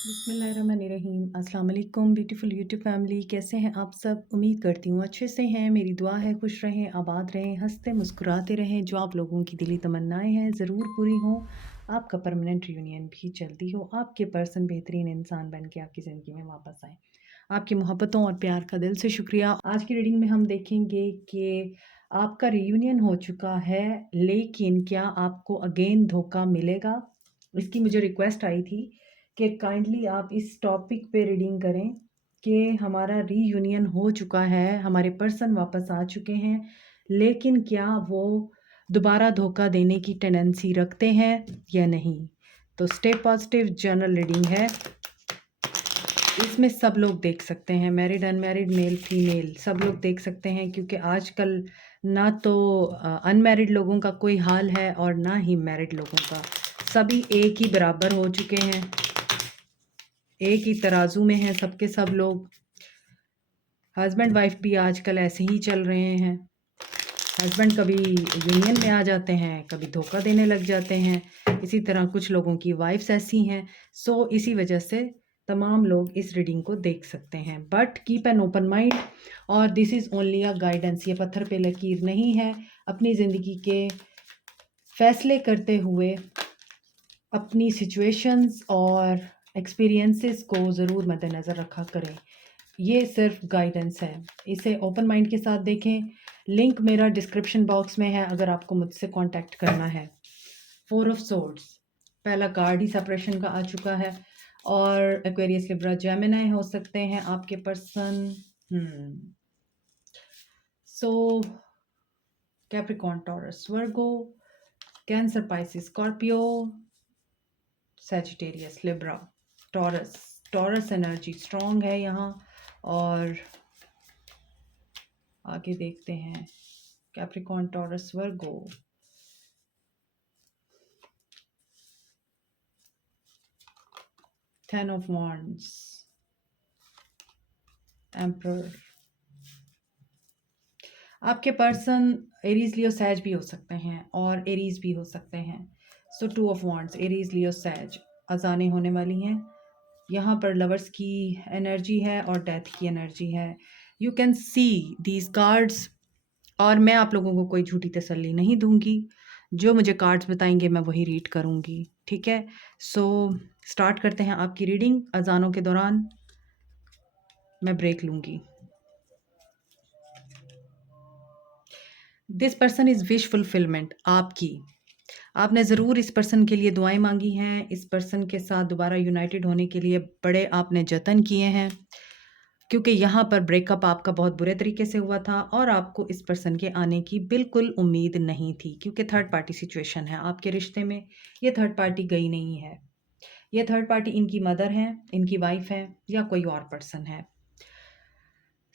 बिस्मिल्लाहिर्रहमानिर्रहीम। अस्सलाम वालेकुम ब्यूटीफुल यूट्यूब फैमिली, कैसे हैं आप सब? उम्मीद करती हूँ अच्छे से हैं। मेरी दुआ है खुश रहें, आबाद रहें, हंसते मुस्कुराते रहें। जो आप लोगों की दिली तमन्नाएं हैं ज़रूर पूरी हों। आपका परमानेंट रियूनियन भी जल्दी हो, आपके पर्सन बेहतरीन इंसान बन के आपकी ज़िंदगी में वापस आए। आपकी मोहब्बतों और प्यार का दिल से शुक्रिया। आज की रीडिंग में हम देखेंगे कि आपका रियूनियन हो चुका है, लेकिन क्या आपको अगेन धोखा मिलेगा? इसकी मुझे रिक्वेस्ट आई थी कि काइंडली आप इस टॉपिक पे रीडिंग करें कि हमारा रीयूनियन हो चुका है, हमारे पर्सन वापस आ चुके हैं, लेकिन क्या वो दोबारा धोखा देने की टेंडेंसी रखते हैं या नहीं। तो स्टे पॉजिटिव जनरल रीडिंग है। इसमें सब लोग देख सकते हैं, मैरिड अनमैरिड मेल फीमेल सब लोग देख सकते हैं, क्योंकि आजकल ना तो अनमैरिड लोगों का कोई हाल है और ना ही मैरिड लोगों का। सभी एक ही बराबर हो चुके हैं, एक ही तराजू में हैं सबके सब लोग। हस्बैंड वाइफ भी आजकल ऐसे ही चल रहे हैं। हस्बैंड कभी यूनियन में आ जाते हैं, कभी धोखा देने लग जाते हैं। इसी तरह कुछ लोगों की वाइफ्स ऐसी हैं। सो इसी वजह से तमाम लोग इस रीडिंग को देख सकते हैं, but keep an open mind. और this is only a guidance, ये पत्थर पे लकीर नहीं है। अपनी ज़िंदगी के फैसले करते हुए अपनी सिचुएशंस और एक्सपीरियंसेस को ज़रूर मद्देनज़र रखा करें। ये सिर्फ गाइडेंस है, इसे ओपन माइंड के साथ देखें। लिंक मेरा डिस्क्रिप्शन बॉक्स में है अगर आपको मुझसे कांटेक्ट करना है। 4 ऑफ सोर्ड्स, पहला कार्ड ही सेपरेशन का आ चुका है। और एक्वेरियस लिब्रा जेमिनी हो सकते हैं आपके person. So Capricorn Taurus Virgo, Cancer Pisces Scorpio, Sagittarius Libra Taurus. Taurus energy strong है यहाँ। और आगे देखते हैं Capricorn Taurus Virgo. Ten of wands, emperor. आपके पर्सन एरीज लियो सैज भी हो सकते हैं और एरीज भी हो सकते हैं। सो 2 ऑफ वॉन्ड्स, एरीज लियो सैज अजाने होने वाली हैं। यहाँ पर लवर्स की एनर्जी है और डेथ की एनर्जी है। You can see these cards. और मैं आप लोगों को कोई झूठी तसल्ली नहीं दूंगी, जो मुझे कार्ड्स बताएंगे मैं वही रीड करूंगी, ठीक है? सो स्टार्ट करते हैं आपकी रीडिंग। अजानों के दौरान मैं ब्रेक लूंगी। This person is wish fulfilment आपकी। आपने ज़रूर इस पर्सन के लिए दुआएं मांगी हैं। इस पर्सन के साथ दोबारा यूनाइटेड होने के लिए बड़े आपने जतन किए हैं, क्योंकि यहाँ पर ब्रेकअप आपका बहुत बुरे तरीके से हुआ था और आपको इस पर्सन के आने की बिल्कुल उम्मीद नहीं थी, क्योंकि थर्ड पार्टी सिचुएशन है आपके रिश्ते में। ये थर्ड पार्टी गई नहीं है। ये थर्ड पार्टी इनकी मदर है, इनकी वाइफ है, या कोई और पर्सन है।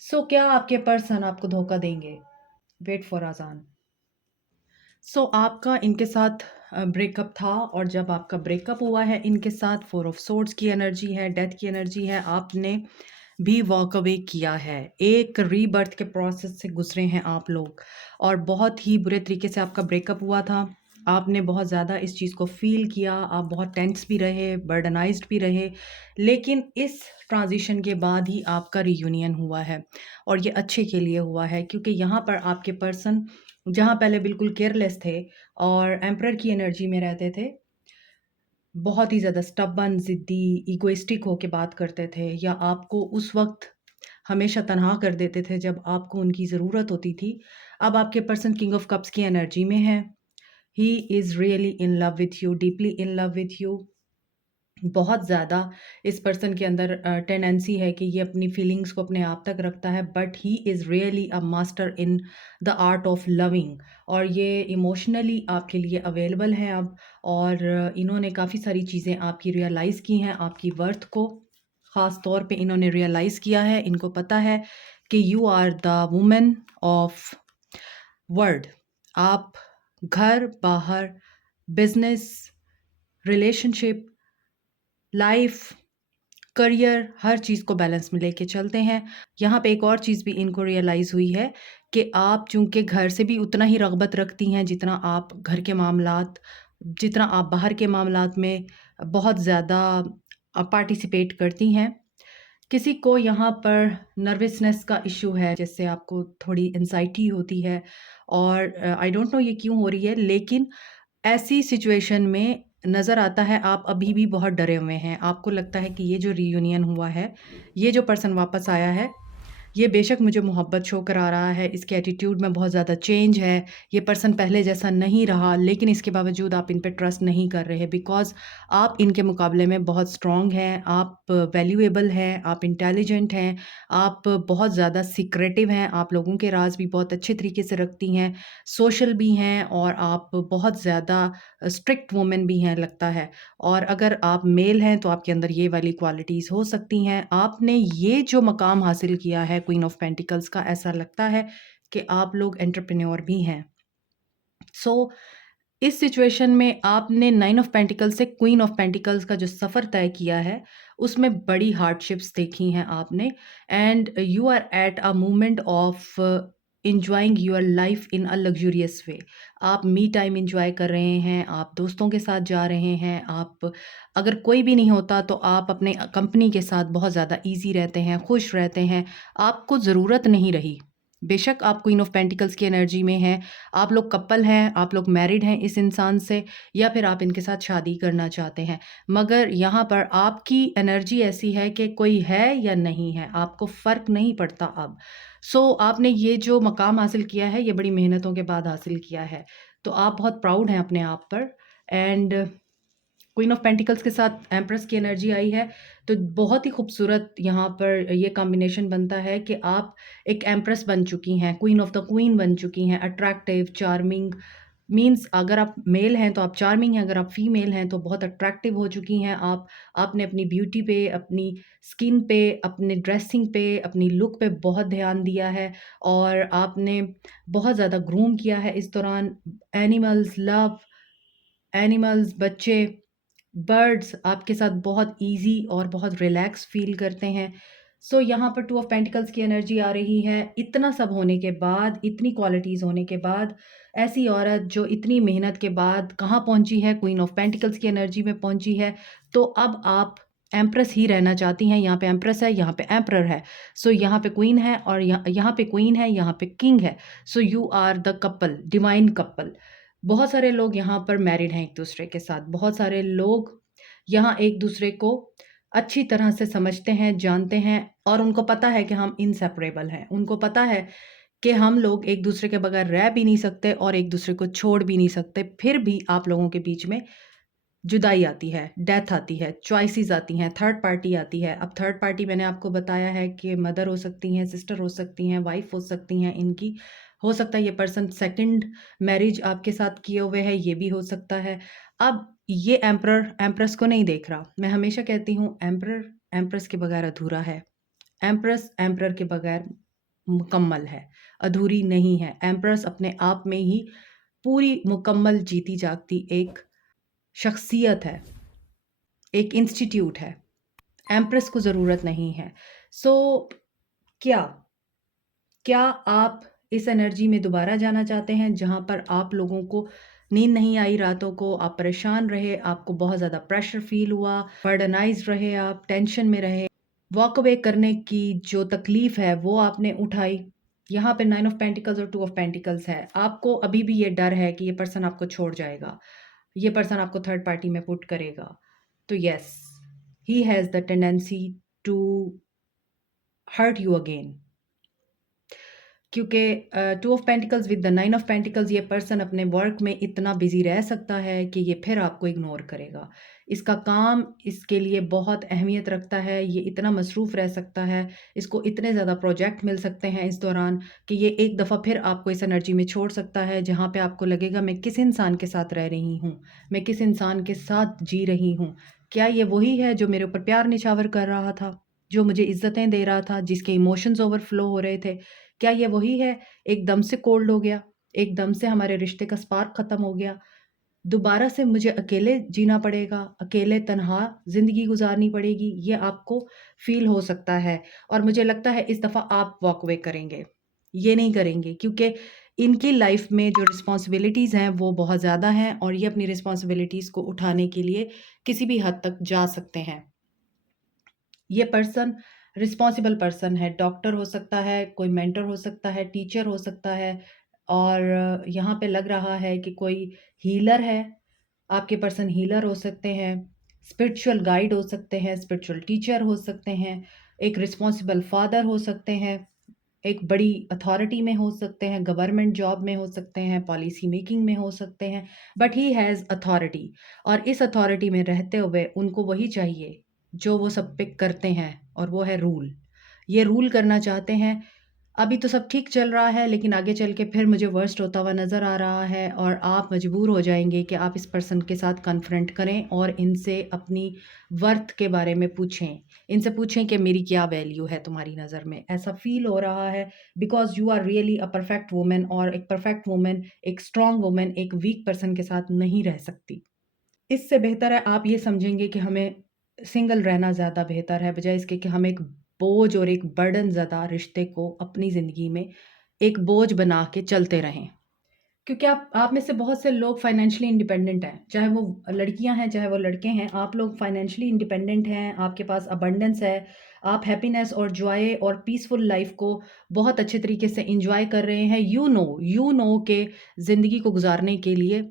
सो क्या आपके पर्सन आपको धोखा देंगे? Wait for आजान। सो आपका इनके साथ ब्रेकअप था, और जब आपका ब्रेकअप हुआ है इनके साथ, 4 ऑफ सोर्ड्स की एनर्जी है, डेथ की एनर्जी है, आपने भी वॉक अवे किया है। एक रीबर्थ के प्रोसेस से गुजरे हैं आप लोग, और बहुत ही बुरे तरीके से आपका ब्रेकअप हुआ था। आपने बहुत ज़्यादा इस चीज़ को फ़ील किया, आप बहुत टेंस भी रहे, बर्डनाइज्ड भी रहे, लेकिन इस ट्रांजिशन के बाद ही आपका रीयूनियन हुआ है, और ये अच्छे के लिए हुआ है, क्योंकि यहाँ पर आपके पर्सन जहाँ पहले बिल्कुल केयरलेस थे और एम्परर की एनर्जी में रहते थे, बहुत ही ज़्यादा स्टबर्न, ज़िद्दी, इगोइस्टिक होके बात करते थे, या आपको उस वक़्त हमेशा तनहा कर देते थे जब आपको उनकी ज़रूरत होती थी। अब आपके पर्सन किंग ऑफ कप्स की एनर्जी में है। He is really in love with you, deeply in love with you. बहुत ज़्यादा इस पर्सन के अंदर टेंडेंसी है कि ये अपनी फीलिंग्स को अपने आप तक रखता है, but he is really a master in the art of loving. और ये इमोशनली आपके लिए अवेलेबल हैं अब, और इन्होंने काफ़ी सारी चीज़ें आपकी रियलाइज़ की हैं, आपकी वर्थ को ख़ास तौर पे इन्होंने रियलाइज़ किया है। इनको पता है कि you are the woman of world. आप घर बाहर, बिजनेस, रिलेशनशिप, लाइफ, करियर, हर चीज़ को बैलेंस में लेके चलते हैं। यहाँ पे एक और चीज़ भी इनको रियलाइज़ हुई है कि आप चूँकि घर से भी उतना ही रग़बत रखती हैं जितना आप घर के मामलात, जितना आप बाहर के मामलात में बहुत ज़्यादा पार्टिसिपेट करती हैं। किसी को यहाँ पर नर्वसनेस का इश्यू है, जिससे आपको थोड़ी एंग्ज़ायटी होती है और आई डोंट नो ये क्यों हो रही है, लेकिन ऐसी सिचुएशन में नज़र आता है आप अभी भी बहुत डरे हुए हैं। आपको लगता है कि ये जो रियूनियन हुआ है, ये जो पर्सन वापस आया है, ये बेशक मुझे मोहब्बत शो करा रहा है, इसके एटीट्यूड में बहुत ज़्यादा चेंज है, ये पर्सन पहले जैसा नहीं रहा, लेकिन इसके बावजूद आप इन पे ट्रस्ट नहीं कर रहे बिकॉज़ आप इनके मुकाबले में बहुत स्ट्रॉन्ग हैं, आप वैल्यूएबल हैं, आप इंटेलिजेंट हैं, आप बहुत ज़्यादा सीक्रेटिव हैं, आप लोगों के राज़ भी बहुत अच्छे तरीके से रखती हैं, सोशल भी हैं और आप बहुत ज़्यादा स्ट्रिक्ट वुमन भी हैं लगता है। और अगर आप मेल हैं तो आपके अंदर ये वाली क्वालिटीज़ हो सकती हैं। आपने ये जो मकाम हासिल किया है क्वीन ऑफ पेंटिकल्स का, ऐसा लगता है कि आप लोग एंटरप्रेन्योर भी हैं। सो इस सिचुएशन में आपने नाइन ऑफ पेंटिकल्स से क्वीन ऑफ पेंटिकल्स का जो सफ़र तय किया है, उसमें बड़ी हार्डशिप्स देखी हैं आपने and you are at a moment of enjoying your life in a luxurious way. आप मी टाइम एन्जॉय कर रहे हैं, आप दोस्तों के साथ जा रहे हैं, आप अगर कोई भी नहीं होता तो आप अपने कंपनी के साथ बहुत ज़्यादा ईज़ी रहते हैं, खुश रहते हैं, आपको ज़रूरत नहीं रही। बेशक आप क्वीन ऑफ पेंटिकल्स की एनर्जी में हैं, आप लोग कपल हैं, आप लोग मैरिड हैं इस इंसान से या फिर आप इनके साथ शादी करना चाहते हैं। मगर यहाँ पर आपकी एनर्जी ऐसी है कि कोई है या नहीं है, आपको फ़र्क नहीं पड़ता अब। सो आपने ये जो मकाम हासिल किया है, ये बड़ी मेहनतों के बाद हासिल किया है। तो आप बहुत प्राउड हैं अपने आप पर एंड क्वीन ऑफ पेंटिकल्स के साथ एम्प्रेस की एनर्जी आई है, तो बहुत ही खूबसूरत यहाँ पर ये कॉम्बिनेशन बनता है कि आप एक एम्प्रेस बन चुकी हैं, क्वीन ऑफ द क्वीन बन चुकी हैं, अट्रैक्टिव, चार्मिंग मीन्स अगर आप मेल हैं तो आप चार्मिंग हैं, अगर आप फीमेल हैं तो बहुत अट्रैक्टिव हो चुकी हैं आप। आपने अपनी ब्यूटी पे, अपनी स्किन पे, अपने ड्रेसिंग पे, अपनी लुक पे बहुत ध्यान दिया है और आपने बहुत ज़्यादा ग्रूम किया है इस दौरान। एनिमल्स, लव, एनिमल्स, बच्चे, बर्ड्स आपके साथ बहुत ईज़ी और बहुत रिलैक्स फ़ील करते हैं। सो यहाँ पर टू ऑफ पेंटिकल्स की एनर्जी आ रही है। इतना सब होने के बाद, इतनी क्वालिटीज़ होने के बाद, ऐसी औरत जो इतनी मेहनत के बाद कहाँ पहुँची है, क्वीन ऑफ पेंटिकल्स की एनर्जी में पहुँची है। तो अब आप एम्प्रेस ही रहना चाहती हैं। यहाँ पे एम्प्रेस है, यहाँ पे एम्परर है। सो यहाँ पे क्वीन है और यहाँ पे क्वीन है, यहाँ पे किंग है। So you are the couple, divine couple. बहुत सारे लोग यहाँ पर मैरिड हैं एक-दूसरे के साथ। बहुत सारे लोग यहाँ एक-दूसरे को अच्छी तरह से समझते हैं, जानते हैं और उनको पता है कि हम इनसेपरेबल हैं। उनको पता है कि हम लोग एक-दूसरे के बगैर रह भी नहीं सकते और एक-दूसरे को छोड़ भी नहीं सकते। फिर भी आप लोगों के बीच में जुदाई आती है, डेथ आती है, चॉइसेस आती हैं, थर्ड पार्टी आती है। अब थर्ड पार्टी मैंने आपको बताया है कि मदर हो सकती हैं, सिस्टर हो सकती हैं, वाइफ़ हो सकती हैं इनकी। हो सकता है ये पर्सन सेकंड मैरिज आपके साथ किए हुए है, ये भी हो सकता है। अब ये एम्परर एम्प्रेस को नहीं देख रहा। मैं हमेशा कहती हूँ एम्परर एम्प्रेस के बगैर अधूरा है। एम्प्रेस एम्परर के बगैर मुकम्मल है, अधूरी नहीं है। एम्प्रेस अपने आप में ही पूरी मुकम्मल जीती जागती एक शख्सियत है, एक इंस्टीट्यूट है। एम्प्रेस को ज़रूरत नहीं है। सो क्या क्या आप इस एनर्जी में दोबारा जाना चाहते हैं जहाँ पर आप लोगों को नींद नहीं आई रातों को, आप परेशान रहे, आपको बहुत ज़्यादा प्रेशर फ़ील हुआ, बर्डनाइज़्ड रहे आप, टेंशन में रहे, वॉक अवे करने की जो तकलीफ़ है वो आपने उठाई। यहाँ पे 9 ऑफ पेंटिकल्स और 2 ऑफ पेंटिकल्स है। आपको अभी भी ये डर है कि ये पर्सन आपको छोड़ जाएगा, ये पर्सन आपको थर्ड पार्टी में पुट करेगा। तो yes, he has the tendency to hurt you again. क्योंकि two of pentacles with the 9 of pentacles, ये पर्सन अपने वर्क में इतना बिज़ी रह सकता है कि ये फिर आपको इग्नोर करेगा। इसका काम इसके लिए बहुत अहमियत रखता है, ये इतना मसरूफ़ रह सकता है, इसको इतने ज़्यादा प्रोजेक्ट मिल सकते हैं इस दौरान कि ये एक दफ़ा फिर आपको इस एनर्जी में छोड़ सकता है, जहाँ पे आपको लगेगा मैं किस इंसान के साथ रह रही हूँ, मैं किस इंसान के साथ जी रही हूँ। क्या ये वही है जो मेरे ऊपर प्यार निछावर कर रहा था, जो मुझे इज़्ज़तें दे रहा था, जिसके इमोशंस ओवरफ्लो हो रहे थे? क्या ये वही है, एकदम से कोल्ड हो गया, एकदम से हमारे रिश्ते का स्पार्क ख़त्म हो गया, दोबारा से मुझे अकेले जीना पड़ेगा, अकेले तन्हा ज़िंदगी गुज़ारनी पड़ेगी, ये आपको फ़ील हो सकता है और मुझे लगता है इस दफ़ा आप वॉक अवे करेंगे। ये नहीं करेंगे क्योंकि इनकी लाइफ़ में जो रिस्पॉन्सिबिलिटीज़ हैं वो बहुत ज़्यादा हैं और ये अपनी रिस्पॉन्सिबिलिटीज़ को उठाने के लिए किसी भी हद तक जा सकते हैं। ये पर्सन रिस्पॉन्सिबल पर्सन है, डॉक्टर हो सकता है, कोई मेंटर हो सकता है, टीचर हो सकता है और यहाँ पे लग रहा है कि कोई हीलर है, आपके पर्सन हीलर हो सकते हैं, स्पिरिचुअल गाइड हो सकते हैं, स्पिरिचुअल टीचर हो सकते हैं, एक रिस्पॉन्सिबल फादर हो सकते हैं, एक बड़ी अथॉरिटी में हो सकते हैं, गवर्नमेंट जॉब में हो सकते हैं, पॉलिसी मेकिंग में हो सकते हैं, बट ही हैज़ अथॉरिटी और इस अथॉरिटी में रहते हुए उनको वही चाहिए जो वो सब पे करते हैं और वो है रूल। ये रूल करना चाहते हैं। अभी तो सब ठीक चल रहा है लेकिन आगे चल के फिर मुझे वर्स्ट होता हुआ नज़र आ रहा है और आप मजबूर हो जाएँगे कि आप इस पर्सन के साथ कन्फ्रंट करें और इनसे अपनी वर्थ के बारे में पूछें। इनसे पूछें कि मेरी क्या वैल्यू है तुम्हारी नज़र में? ऐसा फ़ील हो रहा है because you are really a perfect woman और एक परफेक्ट वुमन, एक स्ट्रॉन्ग वुमन एक वीक पर्सन के साथ नहीं रह सकती। इससे बेहतर है आप ये समझेंगे कि हमें सिंगल रहना ज़्यादा बेहतर है, बजाए इसके कि हम एक बोझ और एक बर्डन ज़दा रिश्ते को अपनी ज़िंदगी में एक बोझ बना के चलते रहें। क्योंकि आप में से बहुत से लोग फाइनेंशियली इंडिपेंडेंट हैं, चाहे वो लड़कियां हैं, चाहे वो लड़के हैं, आप लोग फाइनेंशियली इंडिपेंडेंट हैं, आपके पास अबंडेंस है, आप हैप्पीनेस और जॉय और पीसफुल लाइफ को बहुत अच्छे तरीके से एंजॉय कर रहे हैं। यू नो के ज़िंदगी को गुजारने के लिए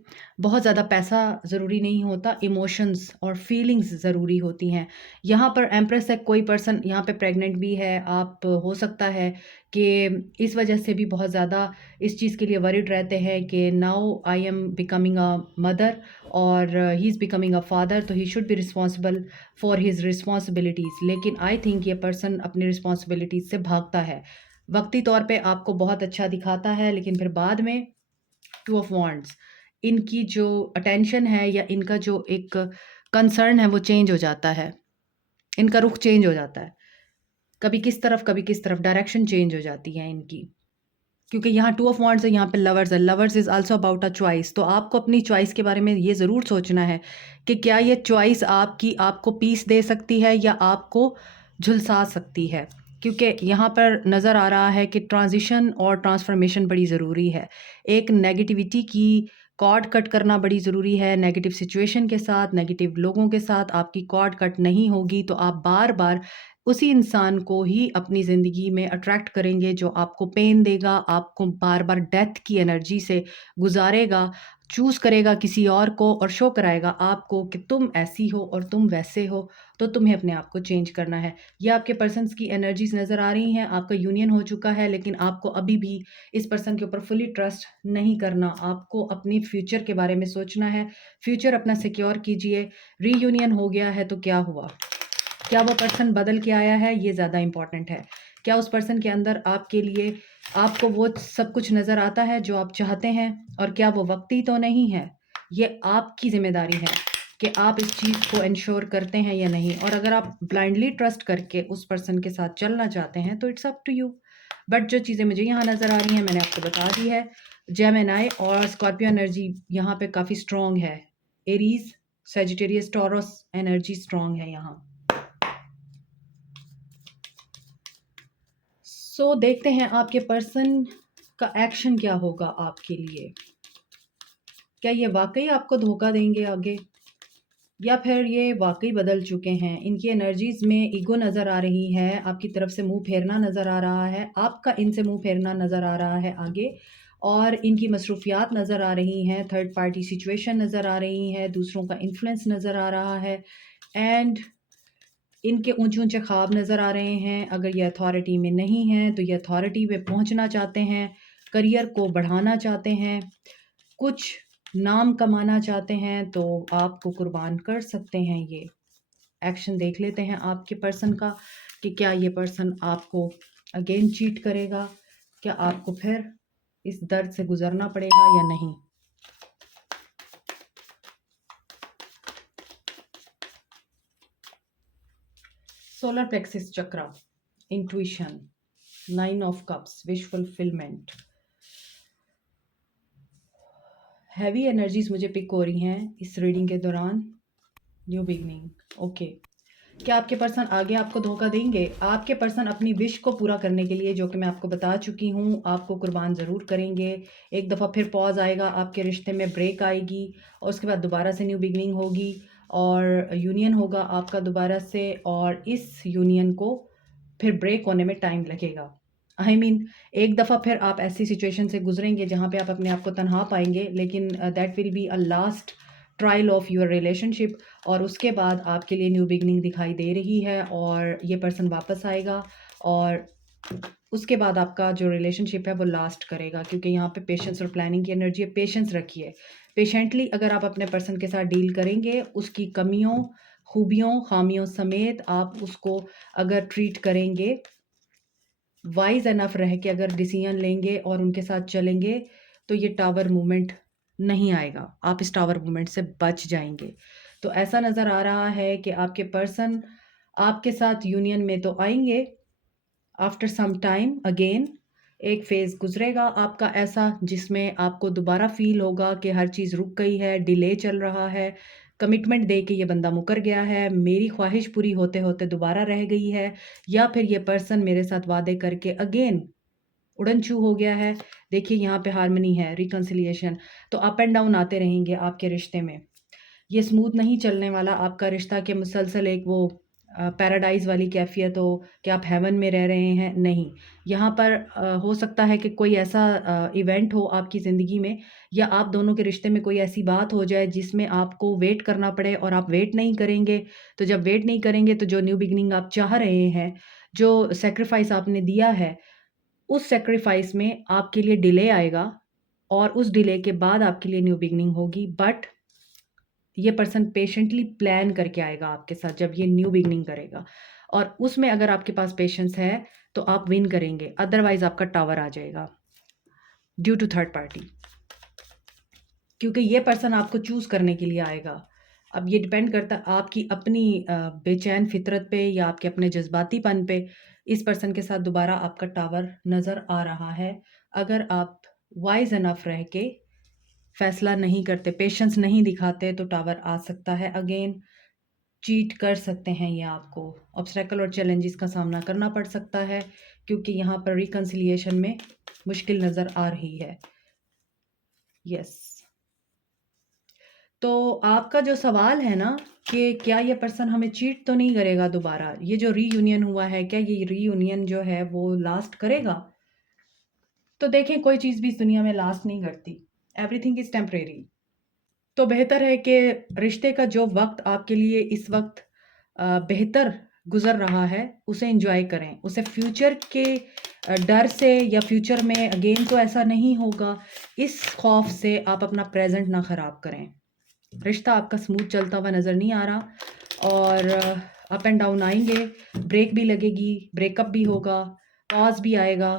बहुत ज़्यादा पैसा ज़रूरी नहीं होता, इमोशंस और फीलिंग्स ज़रूरी होती हैं। यहाँ पर एम्प्रेस है, कोई पर्सन यहाँ पे प्रेग्नेंट भी है, आप हो सकता है कि इस वजह से भी बहुत ज़्यादा इस चीज़ के लिए वरीड रहते हैं कि now I am becoming a mother और he is becoming a father, तो he should be responsible for his responsibilities. लेकिन आई थिंक ये पर्सन अपनी रिस्पॉन्सिबिलिटीज़ से भागता है। वक्ती तौर पे आपको बहुत अच्छा दिखाता है लेकिन फिर बाद में टू ऑफ वॉन्ड्स, इनकी जो अटेंशन है या इनका जो एक कंसर्न है वो चेंज हो जाता है, इनका रुख चेंज हो जाता है, कभी किस तरफ डायरेक्शन चेंज हो जाती है इनकी। क्योंकि यहाँ टू ऑफ वांड्स है, यहाँ पे लवर्स है, lovers is also about a choice. तो आपको अपनी चॉइस के बारे में ये ज़रूर सोचना है कि क्या ये चॉइस आपकी आपको पीस दे सकती है या आपको झुलसा सकती है। क्योंकि यहाँ पर नज़र आ रहा है कि ट्रांजिशन और ट्रांसफॉर्मेशन बड़ी ज़रूरी है। एक नेगेटिविटी की कॉर्ड कट करना बड़ी ज़रूरी है। नेगेटिव सिचुएशन के साथ, नेगेटिव लोगों के साथ आपकी कॉर्ड कट नहीं होगी तो आप बार-बार उसी इंसान को ही अपनी ज़िंदगी में अट्रैक्ट करेंगे जो आपको पेन देगा, आपको बार-बार डेथ की एनर्जी से गुज़ारेगा, चूज़ करेगा किसी और को और शो कराएगा आपको कि तुम ऐसी हो और तुम वैसे हो, तो तुम्हें अपने आप को चेंज करना है। ये आपके पर्सन्स की एनर्जीज़ नज़र आ रही हैं, आपका यूनियन हो चुका है लेकिन आपको अभी भी इस पर्सन के ऊपर फुली ट्रस्ट नहीं करना, आपको अपनी फ्यूचर के बारे में सोचना है। फ्यूचर अपना सिक्योर कीजिए, रीयूनियन हो गया है तो क्या हुआ? क्या वो पर्सन बदल के आया है? ये ज़्यादा इम्पोर्टेंट है। क्या उस पर्सन के अंदर आपके लिए आपको वो सब कुछ नज़र आता है जो आप चाहते हैं? और क्या वो वक़्ती तो नहीं है? ये आपकी ज़िम्मेदारी है कि आप इस चीज़ को एन्श्योर करते हैं या नहीं। और अगर आप ब्लाइंडली ट्रस्ट करके उस पर्सन के साथ चलना चाहते हैं तो it's up to you. But जो चीज़ें मुझे यहाँ नज़र आ रही हैं मैंने आपको बता दी है। जेमिनी और स्कॉर्पियो एनर्जी यहाँ पे काफ़ी स्ट्रॉन्ग है। Aries, Sagittarius, taurus energy strong है यहाँ। सो देखते हैं आपके पर्सन का एक्शन क्या होगा आपके लिए। क्या ये वाक़ई आपको धोखा देंगे आगे? या फिर ये वाक़ई बदल चुके हैं? इनकी एनर्जीज़ में ईगो नज़र आ रही है, आपकी तरफ से मुँह फेरना नज़र आ रहा है, आपका इनसे मुँह फेरना नज़र आ रहा है आगे और इनकी मसरूफ़ियात नज़र आ रही हैं, थर्ड पार्टी सिचुएशन नज़र आ रही है, दूसरों का इन्फ्लुएंस नज़र आ रहा है एंड इनके ऊँचे-ऊँचे ख़्वाब नज़र आ रहे हैं। अगर ये अथॉरिटी में नहीं हैं, तो ये अथॉरिटी पे पहुँचना चाहते हैं, करियर को बढ़ाना चाहते हैं, कुछ नाम कमाना चाहते हैं, तो आपको कुर्बान कर सकते हैं ये। एक्शन देख लेते हैं आपके पर्सन का कि क्या ये पर्सन आपको अगेन चीट करेगा? क्या आपको फिर इस दर्द से गुज़रना पड़ेगा या नहीं? Solar plexus chakra, intuition, 9 of cups, wish fulfilment. Heavy energies मुझे पिक हो रही हैं इस रीडिंग के दौरान। New beginning, okay. क्या आपके पर्सन आगे आपको धोखा देंगे? आपके पर्सन अपनी विश को पूरा करने के लिए, जो कि मैं आपको बता चुकी हूँ, आपको कुर्बान ज़रूर करेंगे। एक दफ़ा फिर पॉज आएगा, आपके रिश्ते में ब्रेक आएगी और उसके बाद दोबारा से न्यू बिगनिंग होगी और यूनियन होगा आपका दोबारा से, और इस यूनियन को फिर ब्रेक होने में टाइम लगेगा। आई मीन एक दफ़ा फिर आप ऐसी सिचुएशन से गुजरेंगे जहाँ पे आप अपने आप को तन्हा पाएंगे, लेकिन that will be a last trial of your relationship, और उसके बाद आपके लिए न्यू बिगनिंग दिखाई दे रही है और ये पर्सन वापस आएगा, और उसके बाद आपका जो रिलेशनशिप है वो लास्ट करेगा, क्योंकि यहाँ पे पेशेंस और प्लानिंग की एनर्जी है। पेशेंस रखिए, पेशेंटली अगर आप अपने पर्सन के साथ डील करेंगे, उसकी कमियों, खूबियों, खामियों समेत आप उसको अगर ट्रीट करेंगे, वाइज एनफ रह के अगर डिसीजन लेंगे और उनके साथ चलेंगे, तो ये टावर मूवमेंट नहीं आएगा, आप इस टावर मूवमेंट से बच जाएंगे। तो ऐसा नज़र आ रहा है कि आपके पर्सन आपके साथ यूनियन में तो आएंगे, आफ्टर सम टाइम अगेन एक फेज़ गुजरेगा आपका ऐसा, जिसमें आपको दोबारा फील होगा कि हर चीज़ रुक गई है, डिले चल रहा है, कमिटमेंट दे के ये बंदा मुकर गया है, मेरी ख्वाहिश पूरी होते होते दोबारा रह गई है, या फिर ये पर्सन मेरे साथ वादे करके अगेन उड़न छू हो गया है। देखिए यहाँ पे हार्मनी है, रिकन्सिलिएशन। तो अप एंड डाउन आते रहेंगे आपके रिश्ते में, ये स्मूथ नहीं चलने वाला आपका रिश्ता कि मुसलसल एक वो पैराडाइज़ वाली कैफ़ियत हो कि आप हेवन में रह रहे हैं, नहीं। यहाँ पर हो सकता है कि कोई ऐसा इवेंट हो आपकी ज़िंदगी में, या आप दोनों के रिश्ते में कोई ऐसी बात हो जाए जिसमें आपको वेट करना पड़े और आप वेट नहीं करेंगे। तो जब वेट नहीं करेंगे तो जो न्यू बिगिनिंग आप चाह रहे हैं, जो सैक्रिफ़ाइस आपने दिया है, उस सैक्रिफ़ाइस में आपके लिए डिले आएगा, और उस डिले के बाद आपके लिए न्यू बिगिनिंग होगी। बट ये पर्सन पेशेंटली प्लान करके आएगा आपके साथ जब ये न्यू बिगनिंग करेगा, और उसमें अगर आपके पास पेशेंस है तो आप विन करेंगे, अदरवाइज आपका टावर आ जाएगा ड्यू टू थर्ड पार्टी, क्योंकि ये पर्सन आपको चूज़ करने के लिए आएगा। अब ये डिपेंड करता है आपकी अपनी बेचैन फितरत पे या आपके अपने जज्बातीपन पे। इस पर्सन के साथ दोबारा आपका टावर नज़र आ रहा है, अगर आप वाइज इनफ रह के फैसला नहीं करते, पेशेंस नहीं दिखाते, तो टावर आ सकता है अगेन। चीट कर सकते हैं ये आपको, ऑब्स्टेकल और चैलेंजेस का सामना करना पड़ सकता है, क्योंकि यहाँ पर रिकन्सिलिएशन में मुश्किल नज़र आ रही है। यस, तो आपका जो सवाल है ना कि क्या ये पर्सन हमें चीट तो नहीं करेगा दोबारा, ये जो रीयूनियन हुआ है, क्या ये रीयूनियन जो है वो लास्ट करेगा? तो देखें, कोई चीज़ भी इस दुनिया में लास्ट नहीं करती, एवरीथिंग इज़ टेम्परेरी। तो बेहतर है कि रिश्ते का जो वक़्त आपके लिए इस वक़्त बेहतर गुज़र रहा है, उसे एन्जॉय करें। उसे फ्यूचर के डर से या फ्यूचर में अगेन तो ऐसा नहीं होगा, इस खौफ़ से आप अपना प्रेज़ेंट ना ख़राब करें। रिश्ता आपका स्मूथ चलता हुआ नज़र नहीं आ रहा, और अप एंड डाउन आएँगे, ब्रेक भी लगेगी, ब्रेकअप भी होगा, पॉज़ भी आएगा,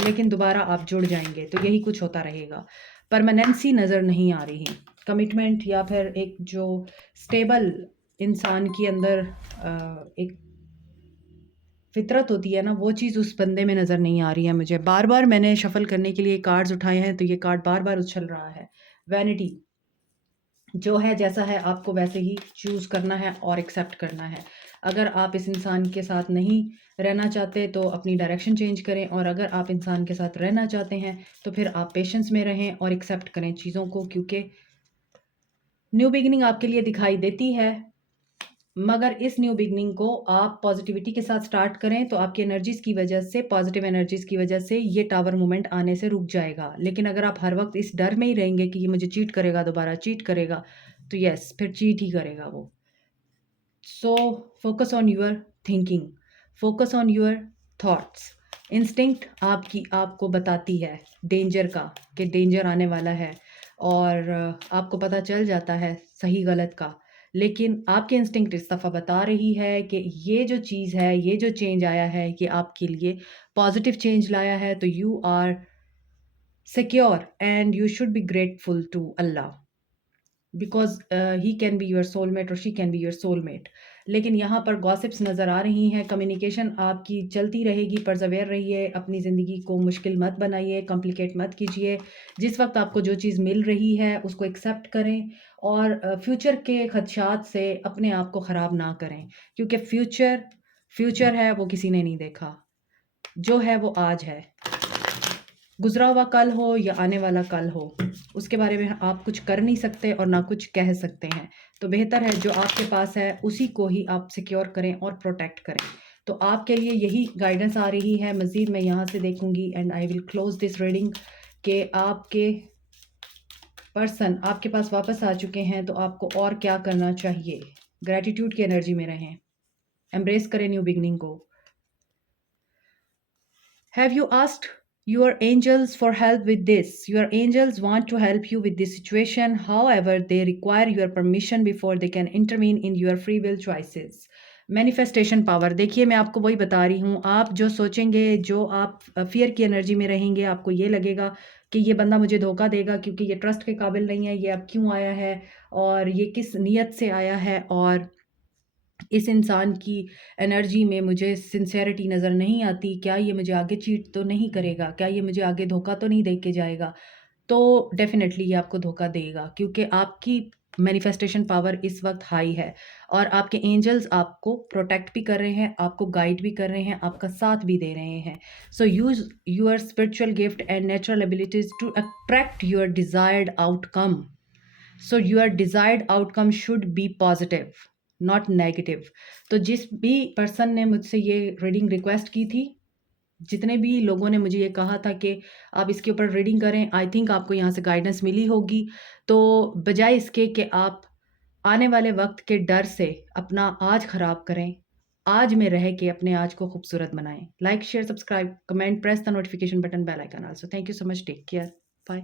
लेकिन दोबारा आप जुड़ जाएँगे। तो यही कुछ होता रहेगा। परमानेंसी नज़र नहीं आ रही। कमिटमेंट या फिर एक जो स्टेबल इंसान के अंदर एक फितरत होती है ना, वो चीज़ उस बंदे में नज़र नहीं आ रही है मुझे। बार-बार मैंने शफ़ल करने के लिए कार्ड्स उठाए हैं, तो ये कार्ड बार-बार उछल रहा है। वैनिटी जो है जैसा है आपको वैसे ही चूज़ करना है और एक्सेप्ट करना है। अगर आप इस इंसान के साथ नहीं रहना चाहते तो अपनी डायरेक्शन चेंज करें, और अगर आप इंसान के साथ रहना चाहते हैं तो फिर आप पेशेंस में रहें और एक्सेप्ट करें चीज़ों को, क्योंकि न्यू बिगिनिंग आपके लिए दिखाई देती है, मगर इस न्यू बिगिनिंग को आप पॉजिटिविटी के साथ स्टार्ट करें तो आपकी एनर्जीज़ की वजह से, पॉजिटिव एनर्जीज़ की वजह से ये टावर मूवमेंट आने से रुक जाएगा। लेकिन अगर आप हर वक्त इस डर में ही रहेंगे कि ये मुझे चीट करेगा, दोबारा चीट करेगा, तो यस, फिर चीट ही करेगा वो। So focus on your thinking, focus on your thoughts. Instinct आपको बताती है डेंजर का, कि डेंजर आने वाला है, और आपको पता चल जाता है सही गलत का, लेकिन आपकी इंस्टिंक्ट इस दफ़ा बता रही है कि ये जो चीज़ है, ये जो चेंज आया है, ये आपके लिए पॉजिटिव चेंज लाया है, तो you are secure and you should be grateful to Allah, because he can be your soulmate और she can be your soulmate. लेकिन यहाँ पर गॉसिप्स नज़र आ रही हैं, कम्युनिकेशन आपकी चलती रहेगी, परसेवेयर रहिए, अपनी ज़िंदगी को मुश्किल मत बनाइए, कॉम्प्लिकेट मत कीजिए। जिस वक़्त आपको जो चीज़ मिल रही है उसको एक्सेप्ट करें, और फ्यूचर के खदशात से अपने आप को ख़राब ना करें, क्योंकि फ्यूचर है वो किसी ने नहीं देखा, जो है वो आज है। गुज़रा हुआ कल हो या आने वाला कल हो, उसके बारे में आप कुछ कर नहीं सकते और ना कुछ कह सकते हैं। तो बेहतर है जो आपके पास है उसी को ही आप सिक्योर करें और प्रोटेक्ट करें। तो आपके लिए यही गाइडेंस आ रही है। मज़ीद मैं यहाँ से देखूँगी and I will close this reading कि आपके पर्सन आपके पास वापस आ चुके हैं, तो आपको और क्या करना चाहिए? ग्रैटिट्यूड की एनर्जी में रहें, एम्ब्रेस करें न्यू बिगिनिंग को। Have you asked your angels for help with this? Your angels want to help you with this situation. However, they require your permission before they can intervene in your free will choices. Manifestation power, देखिए मैं आपको वही बता रही हूँ। आप जो सोचेंगे, जो आप फियर की एनर्जी में रहेंगे, आपको ये लगेगा कि ये बंदा मुझे धोखा देगा क्योंकि ये ट्रस्ट के काबिल नहीं है, ये अब क्यों आया है और ये किस नीयत से आया है, और इस इंसान की एनर्जी में मुझे सिंसेरिटी नज़र नहीं आती। क्या ये मुझे आगे चीट तो नहीं करेगा? क्या ये मुझे आगे धोखा तो नहीं दे के जाएगा? तो डेफ़िनेटली ये आपको धोखा देगा, क्योंकि आपकी मैनिफेस्टेशन पावर इस वक़्त हाई है और आपके एंजल्स आपको प्रोटेक्ट भी कर रहे हैं, आपको गाइड भी कर रहे हैं, आपका साथ भी दे रहे हैं। So use your spiritual gift and natural abilities to attract your desired outcome. So your desired outcome should be positive, not negative. तो जिस भी पर्सन ने मुझसे ये रीडिंग रिक्वेस्ट की थी, जितने भी लोगों ने मुझे ये कहा था कि आप इसके ऊपर रीडिंग करें, आई थिंक आपको यहाँ से गाइडेंस मिली होगी। तो बजाय इसके कि आप आने वाले वक्त के डर से अपना आज खराब करें, आज में रह के अपने आज को खूबसूरत बनाएं। Like, share, subscribe, comment, press the notification button, bell icon also. Thank you so much, take care, bye.